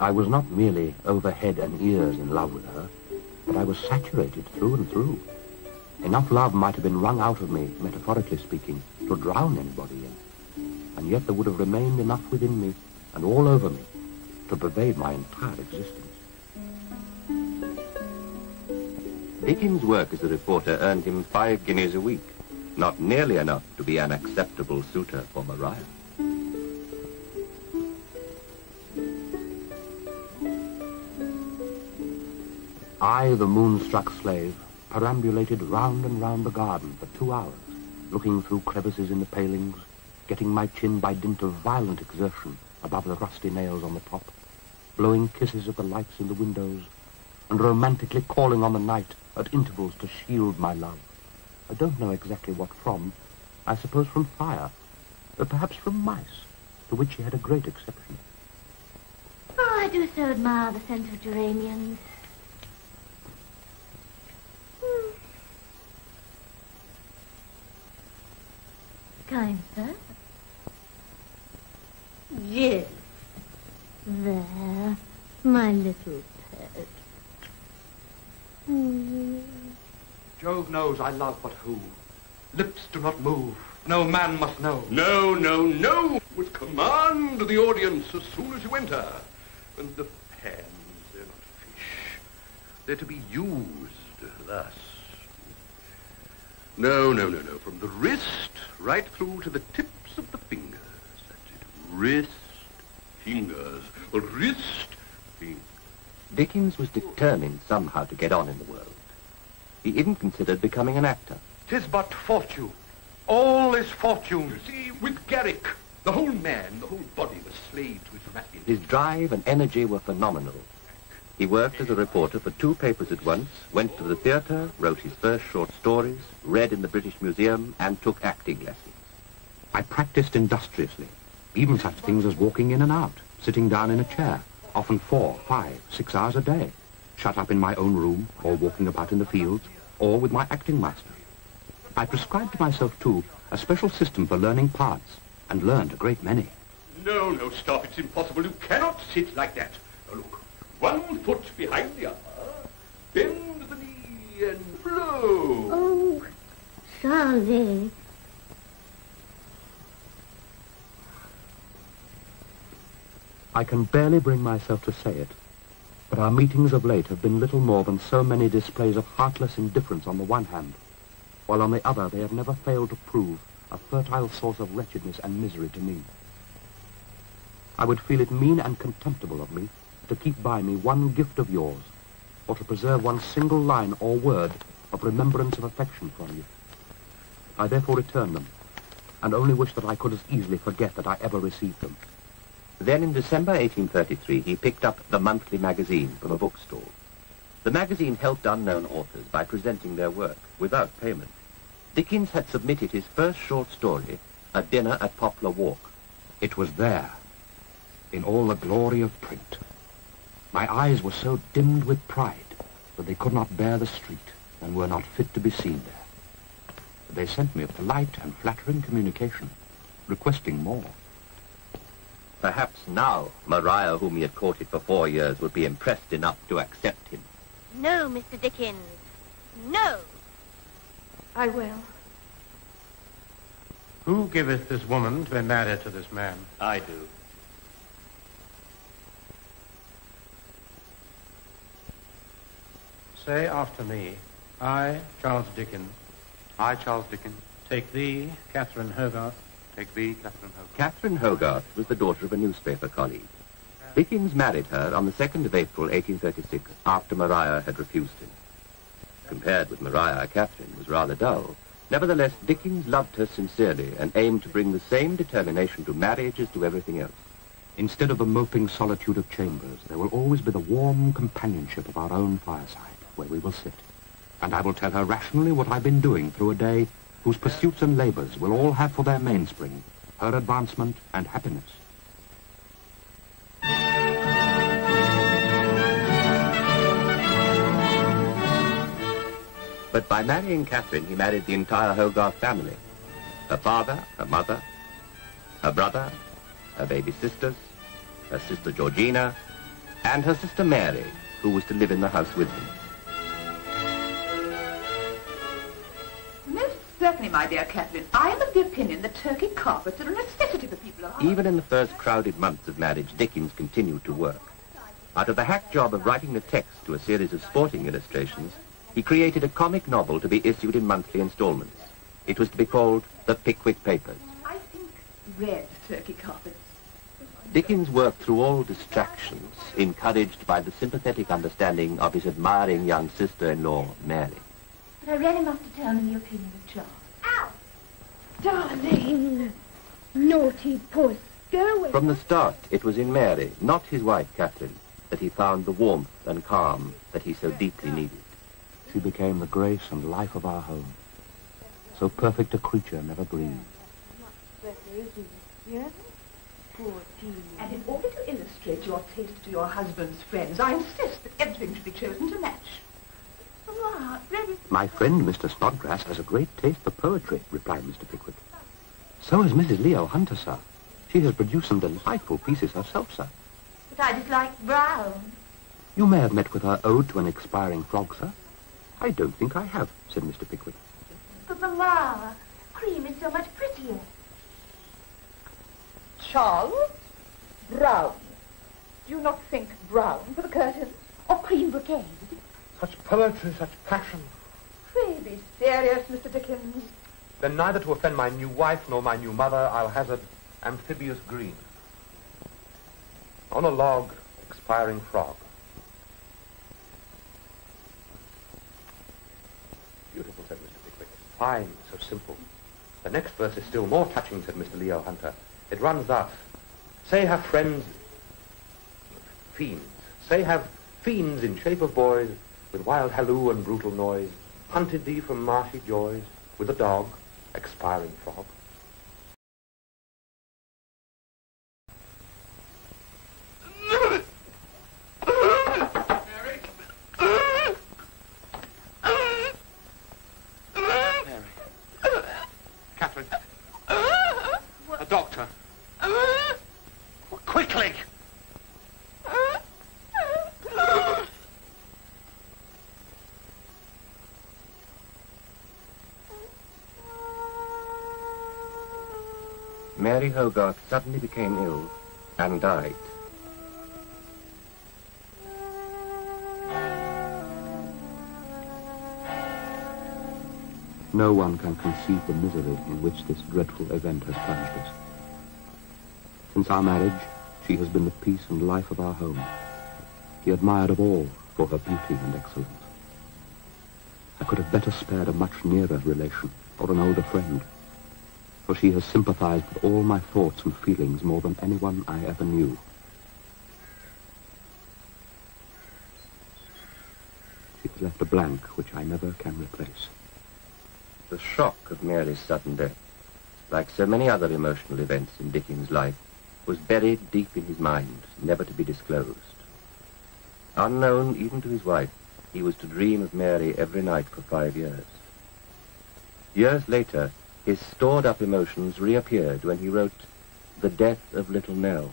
I was not merely over head and ears in love with her, but I was saturated through and through. Enough love might have been wrung out of me, metaphorically speaking, to drown anybody in. And yet there would have remained enough within me and all over me to pervade my entire existence. Dickens' work as a reporter earned him 5 guineas a week, not nearly enough to be an acceptable suitor for Maria. I, the moonstruck slave, perambulated round and round the garden for 2 hours, looking through crevices in the palings, getting my chin by dint of violent exertion above the rusty nails on the top, blowing kisses at the lights in the windows, and romantically calling on the night at intervals to shield my love. I don't know exactly what from. I suppose from fire, but perhaps from mice, to which he had a great exception. Oh, I do so admire the scent of geraniums. Kind sir. Yes. There, my little pet. Jove knows I love but who. Lips do not move. No man must know. No, no, no. Would command the audience as soon as you enter. And the pens, they're not fish. They're to be used thus. No, no, no, no. From the wrist right through to the tips of the fingers. That's it. Wrist, fingers. Wrist, fingers. Dickens was determined somehow to get on in the world. He even considered becoming an actor. 'Tis but fortune. All is fortune. You see, with Garrick, the whole man, the whole body was slave to his dramatic. His drive and energy were phenomenal. He worked as a reporter for 2 papers at once, went to the theatre, wrote his first short stories, read in the British Museum, and took acting lessons. I practiced industriously, even such things as walking in and out, sitting down in a chair, often 4, 5, 6 hours a day, shut up in my own room, or walking about in the fields, or with my acting master. I prescribed to myself, too, a special system for learning parts, and learned a great many. No, no, stop. It's impossible. You cannot sit like that. Now, look. 1 foot behind the other. Bend the knee and flow. Oh, sorry. I can barely bring myself to say it, but our meetings of late have been little more than so many displays of heartless indifference on the one hand, while on the other they have never failed to prove a fertile source of wretchedness and misery to me. I would feel it mean and contemptible of me to keep by me one gift of yours, or to preserve one single line or word of remembrance of affection from you. I therefore return them, and only wish that I could as easily forget that I ever received them. Then in December 1833, he picked up the monthly magazine from a bookstall. The magazine helped unknown authors by presenting their work without payment. Dickens had submitted his first short story, A Dinner at Poplar Walk. It was there, in all the glory of print. My eyes were so dimmed with pride that they could not bear the street and were not fit to be seen there. They sent me a polite and flattering communication, requesting more. Perhaps now Maria, whom he had courted for 4 years, would be impressed enough to accept him. No, Mr. Dickens. No. I will. Who giveth this woman to be married to this man? I do. Say after me, I, Charles Dickens, I, Charles Dickens, take thee, Catherine Hogarth, take thee, Catherine Hogarth. Catherine Hogarth was the daughter of a newspaper colleague. Dickens married her on the 2nd of April, 1836, after Maria had refused him. Compared with Maria, Catherine was rather dull. Nevertheless, Dickens loved her sincerely and aimed to bring the same determination to marriage as to everything else. Instead of the moping solitude of chambers, there will always be the warm companionship of our own fireside, where we will sit. And I will tell her rationally what I've been doing through a day whose pursuits and labors will all have for their mainspring her advancement and happiness. But by marrying Catherine, he married the entire Hogarth family. Her father, her mother, her brother, her baby sisters, her sister Georgina, and her sister Mary, who was to live in the house with them. Most certainly, my dear Catherine, I am of the opinion that Turkey carpets are a necessity for people of Even in the first crowded months of marriage, Dickens continued to work. Out of the hack job of writing the text to a series of sporting illustrations, he created a comic novel to be issued in monthly installments. It was to be called The Pickwick Papers. I think red Turkey carpets. Dickens worked through all distractions, encouraged by the sympathetic understanding of his admiring young sister-in-law, Mary. But I really must determine the opinion of Charles. Ow! Darling! Naughty puss, go away. From the start, it was in Mary, not his wife, Catherine, that he found the warmth and calm that he so deeply needed. She became the grace and life of our home. So perfect a creature never breathed. And in order to illustrate your taste to your husband's friends, I insist that everything should be chosen to match. Mamma, really? My friend, Mr. Snodgrass, has a great taste for poetry, replied Mr. Pickwick. So has Mrs. Leo Hunter, sir. She has produced some delightful pieces herself, sir. But I dislike brown. You may have met with her ode to an expiring frog, sir. I don't think I have, said Mr. Pickwick. But Mamma, cream is so much prettier. Charles, brown. Do you not think brown for the curtains? Or cream brocade. Such poetry, such passion. Pray be serious, Mr. Dickens. Then neither to offend my new wife nor my new mother, I'll hazard amphibious green. On a log, expiring frog. Beautiful, said Mr. Pickwick. Fine, so simple. The next verse is still more touching, said Mr. Leo Hunter. It runs thus. Say have friends, fiends. Say have fiends in shape of boys, with wild halloo and brutal noise, hunted thee from marshy joys, with a dog, expiring frog. Catherine. A doctor. Quickly! Mary Hogarth suddenly became ill and died. No one can conceive the misery in which this dreadful event has plunged us. Since our marriage, she has been the peace and life of our home. He admired of all for her beauty and excellence. I could have better spared a much nearer relation or an older friend, for she has sympathized with all my thoughts and feelings more than anyone I ever knew. She has left a blank which I never can replace. The shock of Mary's sudden death, like so many other emotional events in Dickens' life, was buried deep in his mind, never to be disclosed. Unknown even to his wife, he was to dream of Mary every night for 5 years. Years later, his stored-up emotions reappeared when he wrote The Death of Little Nell.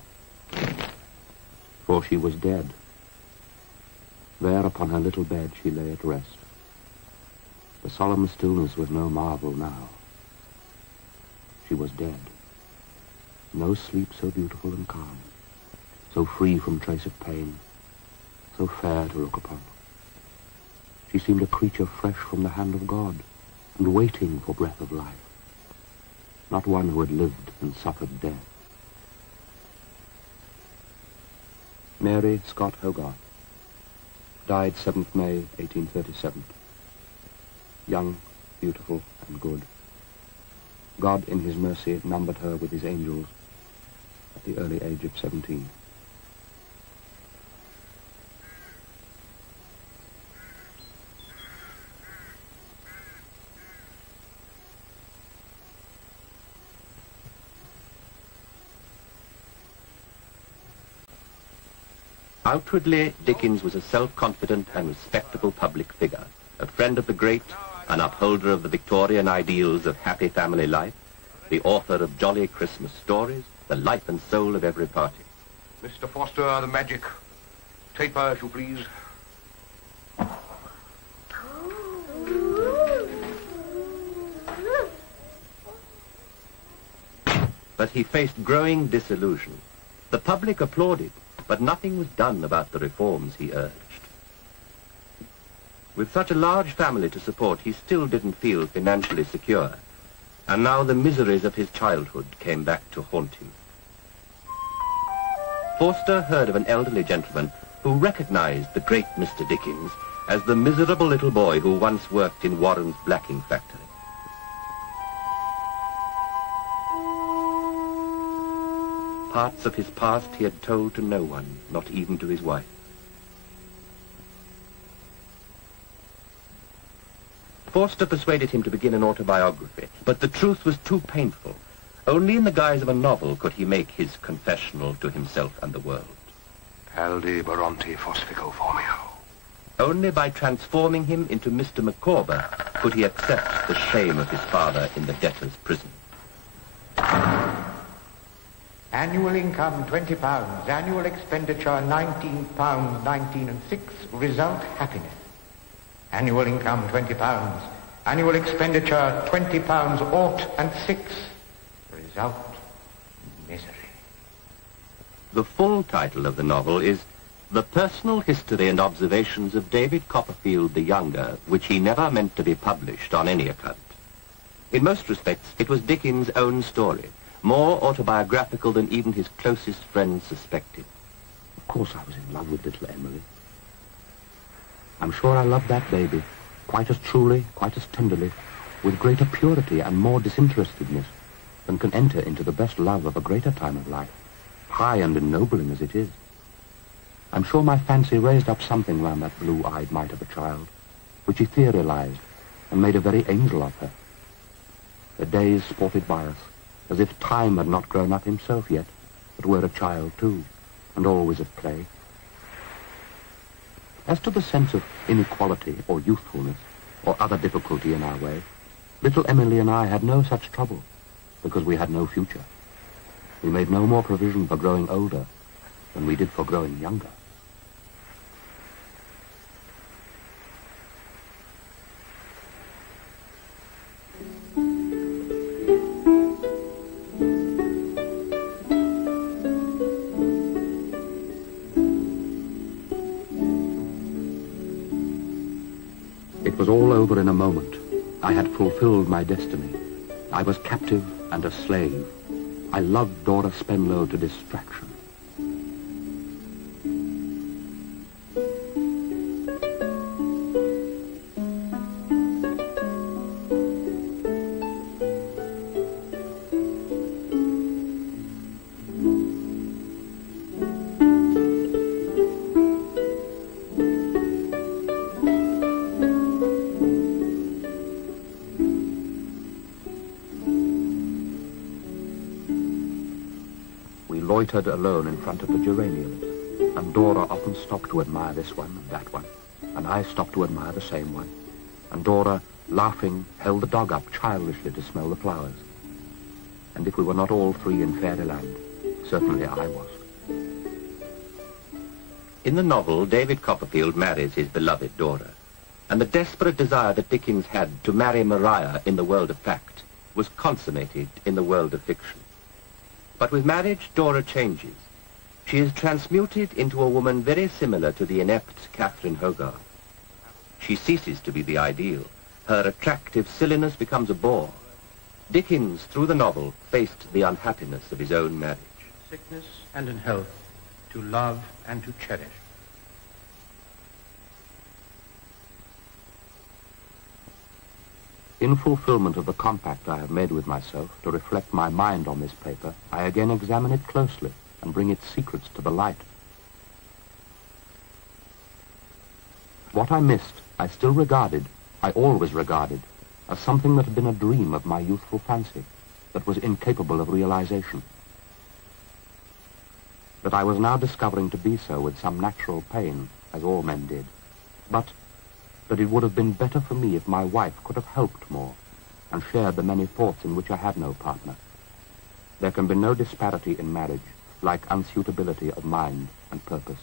For she was dead. There upon her little bed she lay at rest. The solemn stillness was no marvel now. She was dead. No sleep so beautiful and calm, so free from trace of pain, so fair to look upon. She seemed a creature fresh from the hand of God and waiting for breath of life, not one who had lived and suffered death. Mary Scott Hogarth died 7th May, 1837. Young, beautiful, and good. God, in his mercy, numbered her with his angels at the early age of 17. Outwardly, Dickens was a self-confident and respectable public figure, a friend of the great, an upholder of the Victorian ideals of happy family life, the author of jolly Christmas stories, the life and soul of every party. Mr. Foster, the magic. Taper, if you please. But he faced growing disillusion. The public applauded, but nothing was done about the reforms he urged. With such a large family to support, he still didn't feel financially secure, and now the miseries of his childhood came back to haunt him. Forster heard of an elderly gentleman who recognized the great Mr. Dickens as the miserable little boy who once worked in Warren's blacking factory. Parts of his past he had told to no one, not even to his wife. Forster persuaded him to begin an autobiography, but the truth was too painful. Only in the guise of a novel could he make his confessional to himself and the world. Aldi Baronti Fosfico Formio. Only by transforming him into Mr. Micawber could he accept the shame of his father in the debtor's prison. Annual income £20, annual expenditure £19, 19 and 6, result happiness. Annual income £20, annual expenditure £20 ought and 6, result misery. The full title of the novel is The Personal History and Observations of David Copperfield the Younger, which he never meant to be published on any account. In most respects, it was Dickens' own story, more autobiographical than even his closest friends suspected. Of course I was in love with little Emily. I'm sure I loved that baby, quite as truly, quite as tenderly, with greater purity and more disinterestedness than can enter into the best love of a greater time of life, high and ennobling as it is. I'm sure my fancy raised up something round that blue-eyed mite of a child, which etherealized and made a very angel of her. The days sported by us, as if time had not grown up himself yet, but were a child too, and always at play. As to the sense of inequality or youthfulness or other difficulty in our way, little Emily and I had no such trouble, because we had no future. We made no more provision for growing older than we did for growing younger. It was all over in a moment. I had fulfilled my destiny. I was captive and a slave. I loved Dora Spenlow to distraction. Loitered alone in front of the geraniums, and Dora often stopped to admire this one and that one, and I stopped to admire the same one, and Dora, laughing, held the dog up childishly to smell the flowers. And if we were not all three in fairyland, certainly I was. In the novel, David Copperfield marries his beloved Dora, and the desperate desire that Dickens had to marry Maria in the world of fact was consummated in the world of fiction. But with marriage, Dora changes. She is transmuted into a woman very similar to the inept Catherine Hogarth. She ceases to be the ideal. Her attractive silliness becomes a bore. Dickens, through the novel, faced the unhappiness of his own marriage. Sickness and in health, to love and to cherish. In fulfillment of the compact I have made with myself to reflect my mind on this paper, I again examine it closely and bring its secrets to the light. What I missed, I still regarded, I always regarded, as something that had been a dream of my youthful fancy, that was incapable of realization. That I was now discovering to be so with some natural pain, as all men did. But that it would have been better for me if my wife could have helped more and shared the many thoughts in which I had no partner. There can be no disparity in marriage like unsuitability of mind and purpose.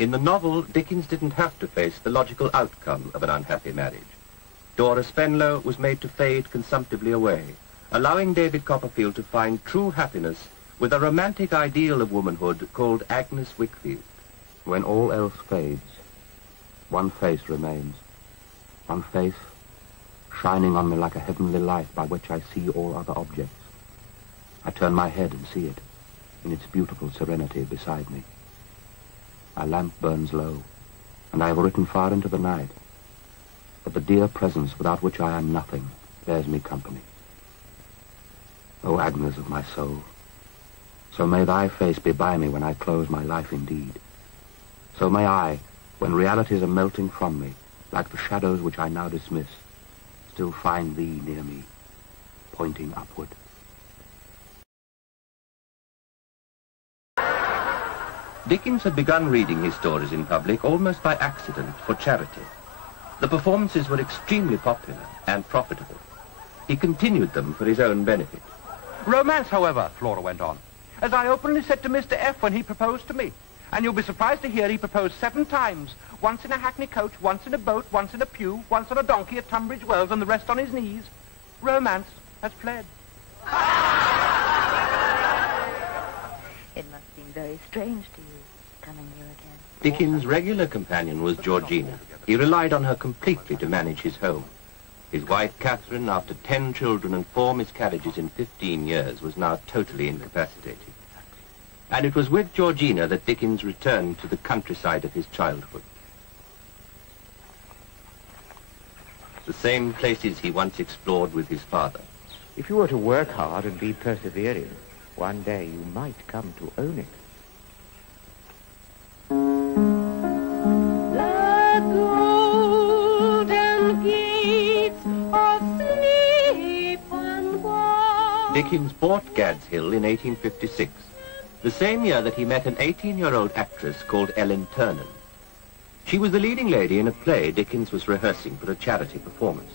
In the novel, Dickens didn't have to face the logical outcome of an unhappy marriage. Dora Spenlow was made to fade consumptively away, allowing David Copperfield to find true happiness with a romantic ideal of womanhood called Agnes Wickfield. When all else fades, one face remains. One face shining on me like a heavenly light by which I see all other objects. I turn my head and see it in its beautiful serenity beside me. My lamp burns low, and I have written far into the night. But the dear presence without which I am nothing bears me company. O Agnes of my soul, so may thy face be by me when I close my life indeed. So may I, when realities are melting from me, like the shadows which I now dismiss, still find thee near me, pointing upward. Dickens had begun reading his stories in public almost by accident for charity. The performances were extremely popular and profitable. He continued them for his own benefit. Romance, however, Flora went on, as I openly said to Mr. F. when he proposed to me. And you'll be surprised to hear he proposed 7 times. Once in a hackney coach, once in a boat, once in a pew, once on a donkey at Tunbridge Wells, and the rest on his knees. Romance has fled. It must seem very strange to you, coming here again. Dickens' regular companion was Georgina. He relied on her completely to manage his home. His wife, Catherine, after 10 children and 4 miscarriages in 15 years, was now totally incapacitated. And it was with Georgina that Dickens returned to the countryside of his childhood. The same places he once explored with his father. If you were to work hard and be persevering, one day you might come to own it. The golden gates of sleep and war. Dickens bought Gad's Hill in 1856, the same year that he met an 18-year-old actress called Ellen Ternan. She was the leading lady in a play Dickens was rehearsing for a charity performance.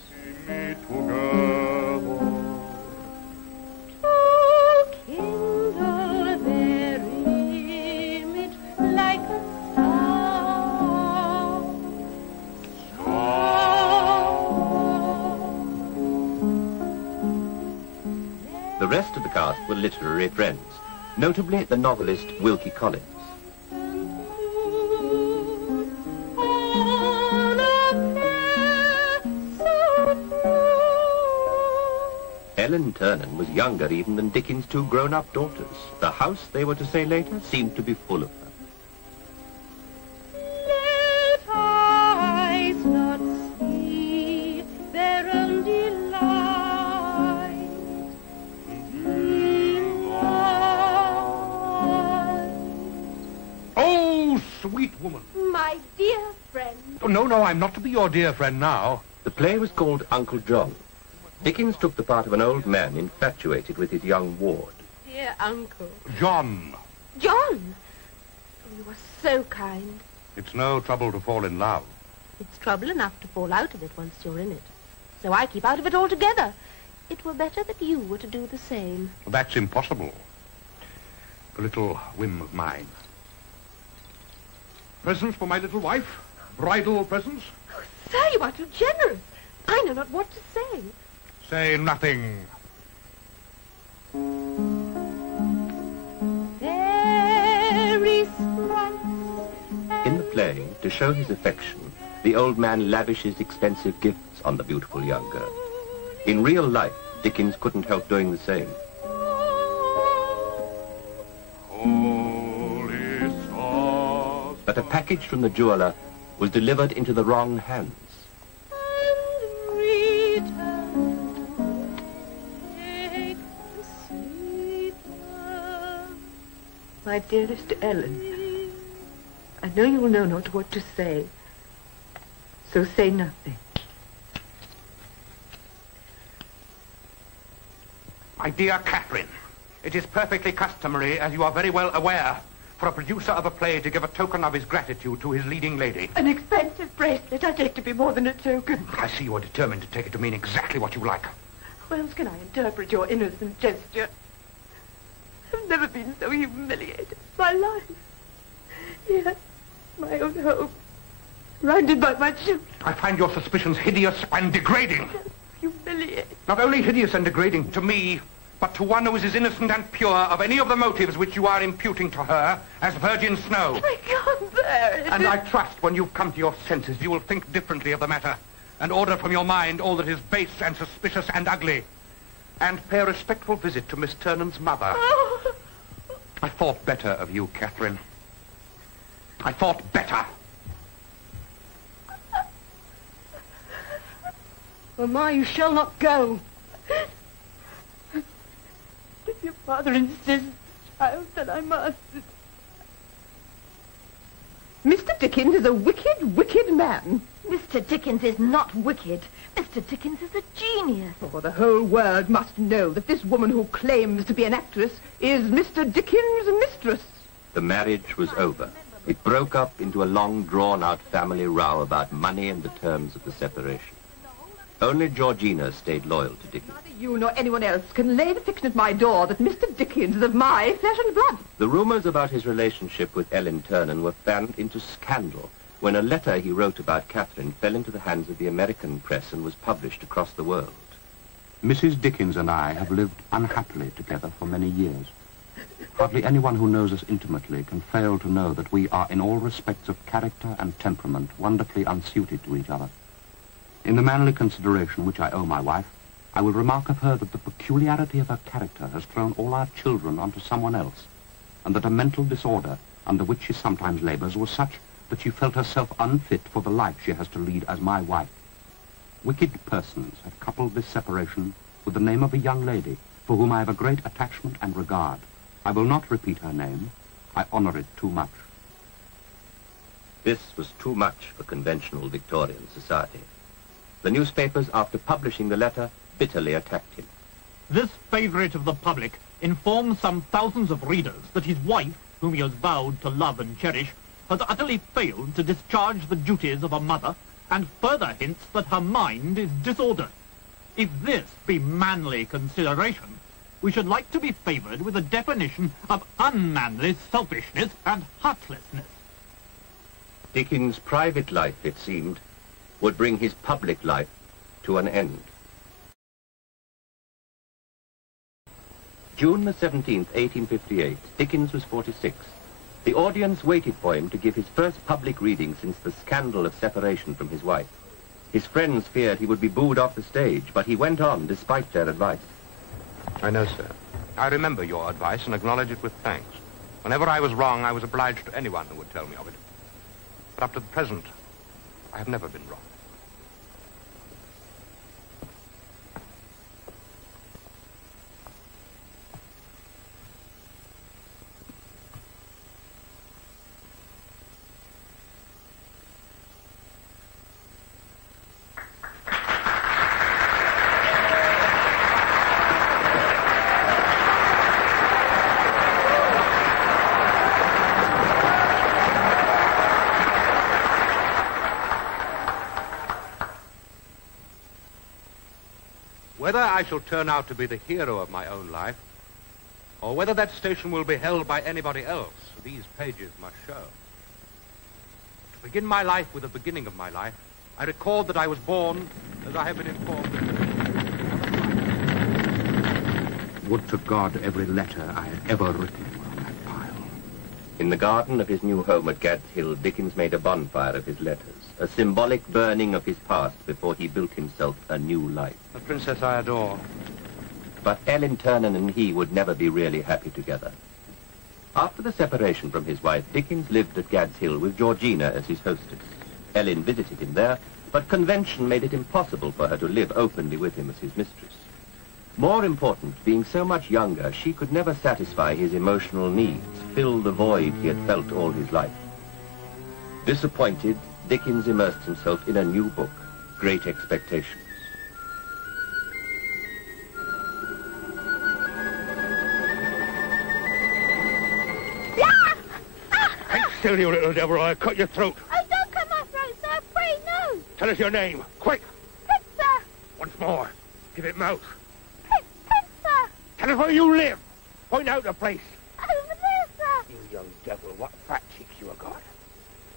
The rest of the cast were literary friends, notably the novelist Wilkie Collins. Ellen Ternan was younger even than Dickens' 2 grown-up daughters. The house, they were to say later, seemed to be full of them. Let eyes not see their own delight. Oh, sweet woman. My dear friend. Oh, no, I'm not to be your dear friend now. The play was called Uncle John. Dickens took the part of an old man infatuated with his young ward. Dear uncle. John. John! Oh, you are so kind. It's no trouble to fall in love. It's trouble enough to fall out of it once you're in it. So I keep out of it altogether. It were better that you were to do the same. That's impossible. A little whim of mine. Presents for my little wife? Bridal presents? Oh, sir, you are too generous. I know not what to say. Say nothing. In the play, to show his affection, the old man lavishes expensive gifts on the beautiful young girl. In real life, Dickens couldn't help doing the same. But a package from the jeweler was delivered into the wrong hands. My dearest Ellen, I know you will know not what to say, so say nothing. My dear Catherine, it is perfectly customary, as you are very well aware, for a producer of a play to give a token of his gratitude to his leading lady. An expensive bracelet I take to be more than a token. I see you are determined to take it to mean exactly what you like. How else can I interpret your innocent gesture? I've never been so humiliated in my life. Yes, My own home. Surrounded by my children. I find your suspicions hideous and degrading. Humiliating. Not only hideous and degrading to me, but to one who is as innocent and pure of any of the motives which you are imputing to her as virgin snow. I can't bear it. And I trust when you've come to your senses, you will think differently of the matter and order from your mind all that is base and suspicious and ugly, and pay a respectful visit to Miss Turnham's mother. Oh. I thought better of you, Catherine. I thought better. Mamma, you shall not go. If your father insists, child, then I must. Mr. Dickens is a wicked, wicked man. Mr. Dickens is not wicked. Mr. Dickens is a genius. Oh, the whole world must know that this woman who claims to be an actress is Mr. Dickens' mistress. The marriage was over. It broke up into a long, drawn-out family row about money and the terms of the separation. Only Georgina stayed loyal to Dickens. Neither you nor anyone else can lay the fiction at my door that Mr. Dickens is of my flesh and blood. The rumors about his relationship with Ellen Ternan were fanned into scandal when a letter he wrote about Catherine fell into the hands of the American press and was published across the world. Mrs. Dickens and I have lived unhappily together for many years. Hardly anyone who knows us intimately can fail to know that we are in all respects of character and temperament wonderfully unsuited to each other. In the manly consideration which I owe my wife, I will remark of her that the peculiarity of her character has thrown all our children onto someone else, and that a mental disorder under which she sometimes labors was such that she felt herself unfit for the life she has to lead as my wife. Wicked persons have coupled this separation with the name of a young lady for whom I have a great attachment and regard. I will not repeat her name. I honor it too much. This was too much for conventional Victorian society. The newspapers, after publishing the letter, bitterly attacked him. This favourite of the public informs some thousands of readers that his wife, whom he has vowed to love and cherish, has utterly failed to discharge the duties of a mother, and further hints that her mind is disordered. If this be manly consideration, we should like to be favoured with a definition of unmanly selfishness and heartlessness. Dickens' private life, it seemed, would bring his public life to an end. June the 17th, 1858, Dickens was 46. The audience waited for him to give his first public reading since the scandal of separation from his wife. His friends feared he would be booed off the stage, but he went on despite their advice. I know, sir. I remember your advice and acknowledge it with thanks. Whenever I was wrong, I was obliged to anyone who would tell me of it. But up to the present, I have never been wrong. Whether I shall turn out to be the hero of my own life, or whether that station will be held by anybody else, these pages must show. To begin my life with the beginning of my life, I record that I was born, as I have been informed. Would to God every letter I had ever written were on that pile. In the garden of his new home at Gad's Hill, Dickens made a bonfire of his letters, a symbolic burning of his past before he built himself a new life. The princess I adore. But Ellen Ternan and he would never be really happy together. After the separation from his wife, Dickens lived at Gad's Hill with Georgina as his hostess. Ellen visited him there, but convention made it impossible for her to live openly with him as his mistress. More important, being so much younger, she could never satisfy his emotional needs, fill the void he had felt all his life. Disappointed, Dickens immersed himself in a new book, Great Expectations. Hang still, you little devil, or I'll cut your throat. Oh, don't come off, Rose, sir. Pray, no. Tell us your name, quick. Pip, sir. Once more. Give it mouth. Pip, sir. Tell us where you live. Point out the place. Over there, sir. You young devil, what fat cheeks you have got.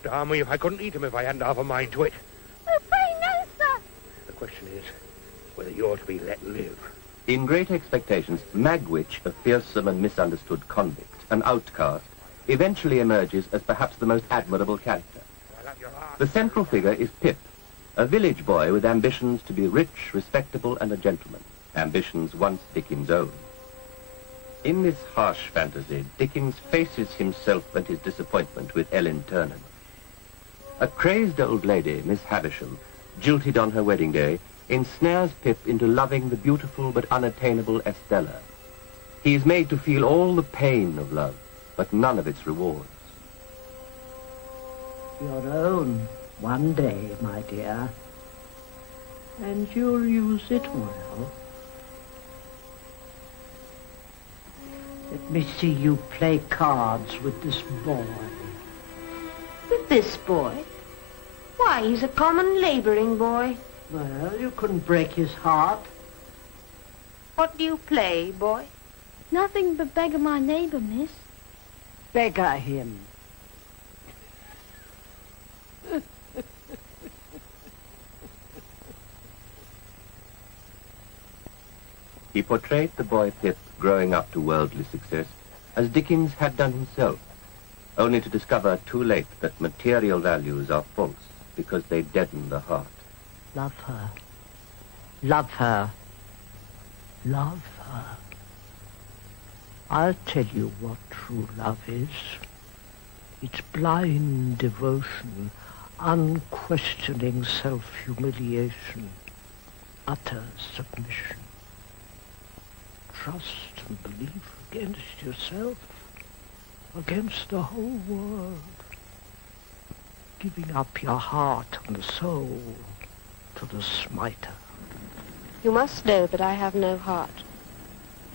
darn me if I couldn't eat him if I hadn't half a mind to it. Oh, pray no, sir. The question is whether you're to be let live. In Great Expectations, Magwitch, a fearsome and misunderstood convict, an outcast, eventually emerges as perhaps the most admirable character. The central figure is Pip, a village boy with ambitions to be rich, respectable, and a gentleman, ambitions once Dickens' own. In this harsh fantasy, Dickens faces himself and his disappointment with Ellen Turner. A crazed old lady, Miss Havisham, jilted on her wedding day, ensnares Pip into loving the beautiful but unattainable Estella. He is made to feel all the pain of love, but none of its rewards. Your own, one day, my dear. And you'll use it well. Let me see you play cards with this boy. With this boy? Why, he's a common labouring boy. Well, you couldn't break his heart. What do you play, boy? Nothing but beggar my neighbour, miss. Beggar him. He portrayed the boy Pip growing up to worldly success as Dickens had done himself, only to discover too late that material values are false because they deaden the heart. Love her. Love her. Love her. I'll tell you what true love is. It's blind devotion, unquestioning self-humiliation, utter submission. Trust and belief against yourself, against the whole world. Giving up your heart and soul to the smiter. You must know that I have no heart.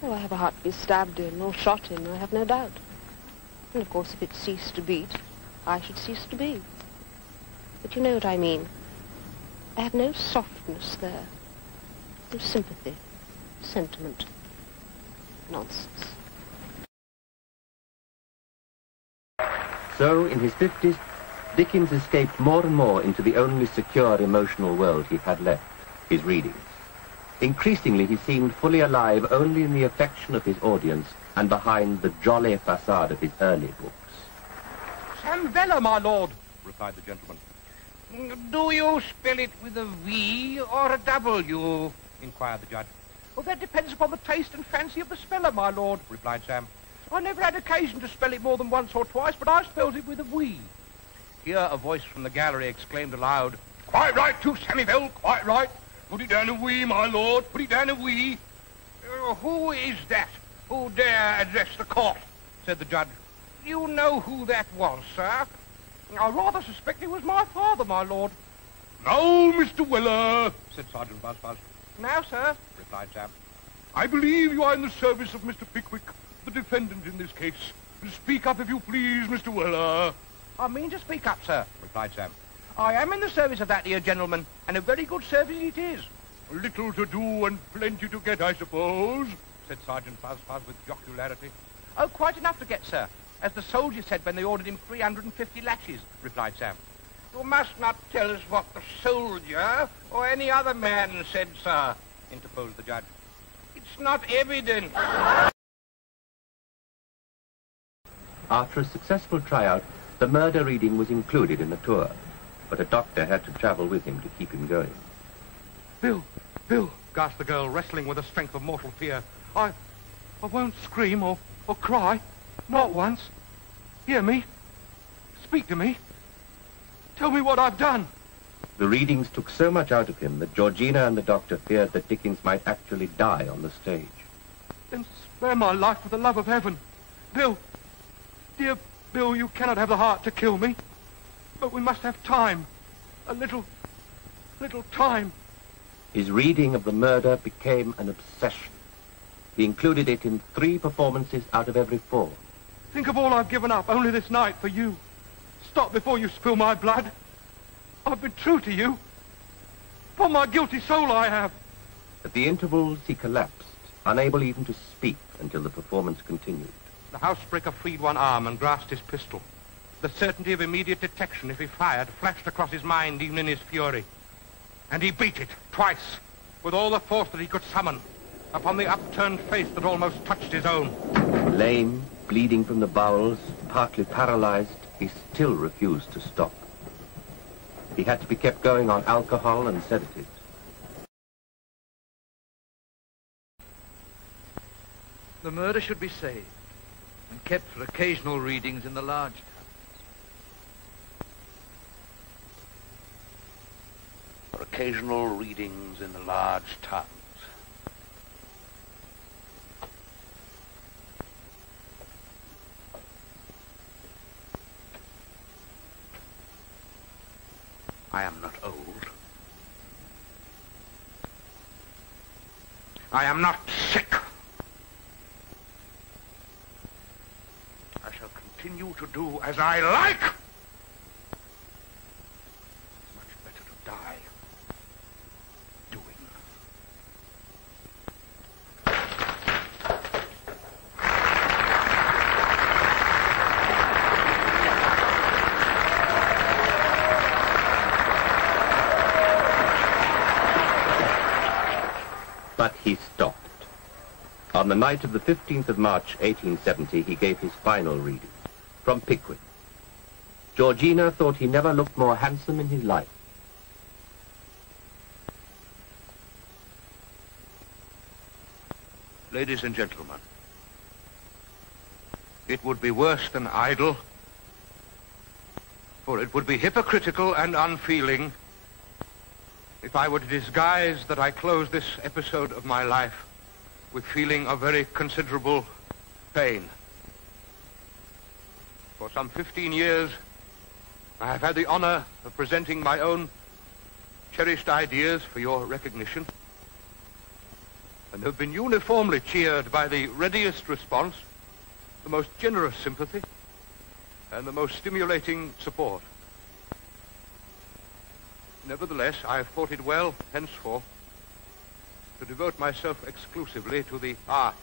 Oh, I have a heart to be stabbed in or shot in, I have no doubt. And of course, if it ceased to beat, I should cease to be. But you know what I mean. I have no softness there. No sympathy, sentiment. Nonsense. So, in his 50s, Dickens escaped more and more into the only secure emotional world he had left, his readings. Increasingly, he seemed fully alive only in the affection of his audience and behind the jolly facade of his early books. Sam Veller, my lord, replied the gentleman. Do you spell it with a V or a W? Inquired the judge. Well, that depends upon the taste and fancy of the speller, my lord, replied Sam. I never had occasion to spell it more than once or twice, but I spelled it with a V. Here a voice from the gallery exclaimed aloud, Quite right too, Sammyville, quite right. Put it down a V, my lord, put it down a V. Who is that who dare address the court? Said the judge. You know who that was, sir? I rather suspect it was my father, my lord. Now, Mr. Weller, said Sergeant Buzz. Now, sir, replied Sam. I believe you are in the service of Mr. Pickwick, the defendant in this case. Speak up if you please, Mr. Weller. I mean to speak up, sir, replied Sam. I am in the service of that here gentleman, and a very good service it is. Little to do and plenty to get, I suppose, said Sergeant Buzz with jocularity. Oh, quite enough to get, sir, as the soldier said when they ordered him 350 lashes, replied Sam. You must not tell us what the soldier or any other man said, sir, interposed the judge. It's not evident. After a successful tryout, the murder reading was included in the tour, but a doctor had to travel with him to keep him going. Bill, gasped the girl, wrestling with the strength of mortal fear. I won't scream or cry, not once. Hear me? Speak to me. Tell me what I've done. The readings took so much out of him that Georgina and the doctor feared that Dickens might actually die on the stage. Then spare my life for the love of heaven. Bill, dear Bill, you cannot have the heart to kill me. But we must have time. A little time. His reading of the murder became an obsession. He included it in 3 performances out of every 4. Think of all I've given up only this night for you. Stop before you spill my blood. I've been true to you. For my guilty soul I have. At the intervals, he collapsed, unable even to speak until the performance continued. The housebreaker freed one arm and grasped his pistol. The certainty of immediate detection if he fired flashed across his mind even in his fury. And he beat it twice with all the force that he could summon upon the upturned face that almost touched his own. Lame, bleeding from the bowels, partly paralyzed, he still refused to stop. He had to be kept going on alcohol and sedatives. The murder should be saved and kept for occasional readings in the large towns. For occasional readings in the large towns. I am not old. I am not sick. I shall continue to do as I like. It's much better to die doing. But he stopped. On the night of the 15th of March, 1870, he gave his final reading, from Pickwick. Georgina thought he never looked more handsome in his life. Ladies and gentlemen, it would be worse than idle, for it would be hypocritical and unfeeling if I were to disguise that I close this episode of my life with feeling of very considerable pain. For some 15 years, I have had the honor of presenting my own cherished ideas for your recognition, and have been uniformly cheered by the readiest response, the most generous sympathy, and the most stimulating support. Nevertheless, I have thought it well, henceforth, to devote myself exclusively to the art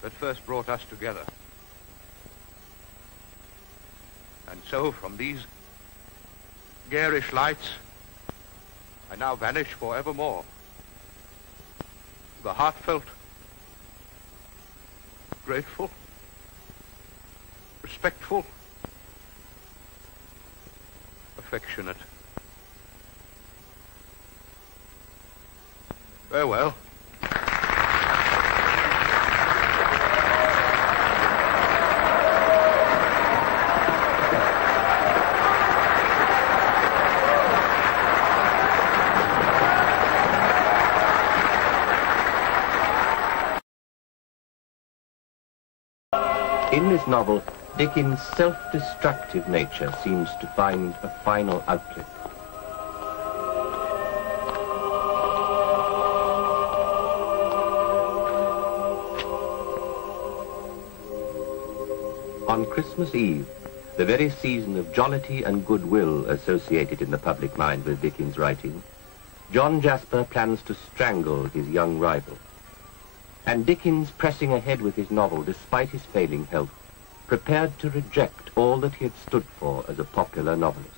that first brought us together. And so, from these garish lights, I now vanish forevermore. The heartfelt, grateful, respectful, affectionate. Farewell. In this novel, Dickens' self-destructive nature seems to find a final outlet. On Christmas Eve, the very season of jollity and goodwill associated in the public mind with Dickens' writing, John Jasper plans to strangle his young rival. And Dickens, pressing ahead with his novel despite his failing health, prepared to reject all that he had stood for as a popular novelist.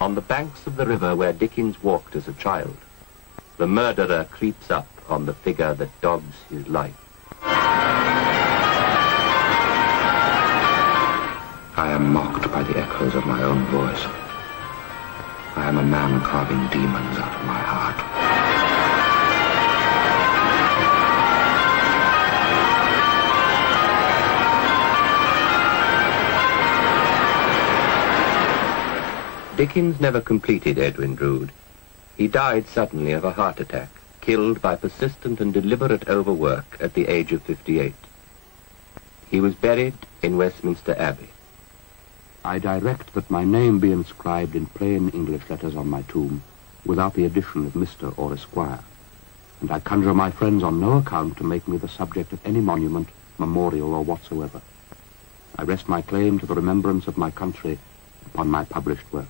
On the banks of the river where Dickens walked as a child, the murderer creeps up on the figure that dogs his life. I am mocked by the echoes of my own voice. I am a man carving demons out of my heart. Dickens never completed Edwin Drood. He died suddenly of a heart attack, killed by persistent and deliberate overwork at the age of 58. He was buried in Westminster Abbey. I direct that my name be inscribed in plain English letters on my tomb, without the addition of Mr. or Esquire. And I conjure my friends on no account to make me the subject of any monument, memorial, or whatsoever. I rest my claim to the remembrance of my country upon my published work.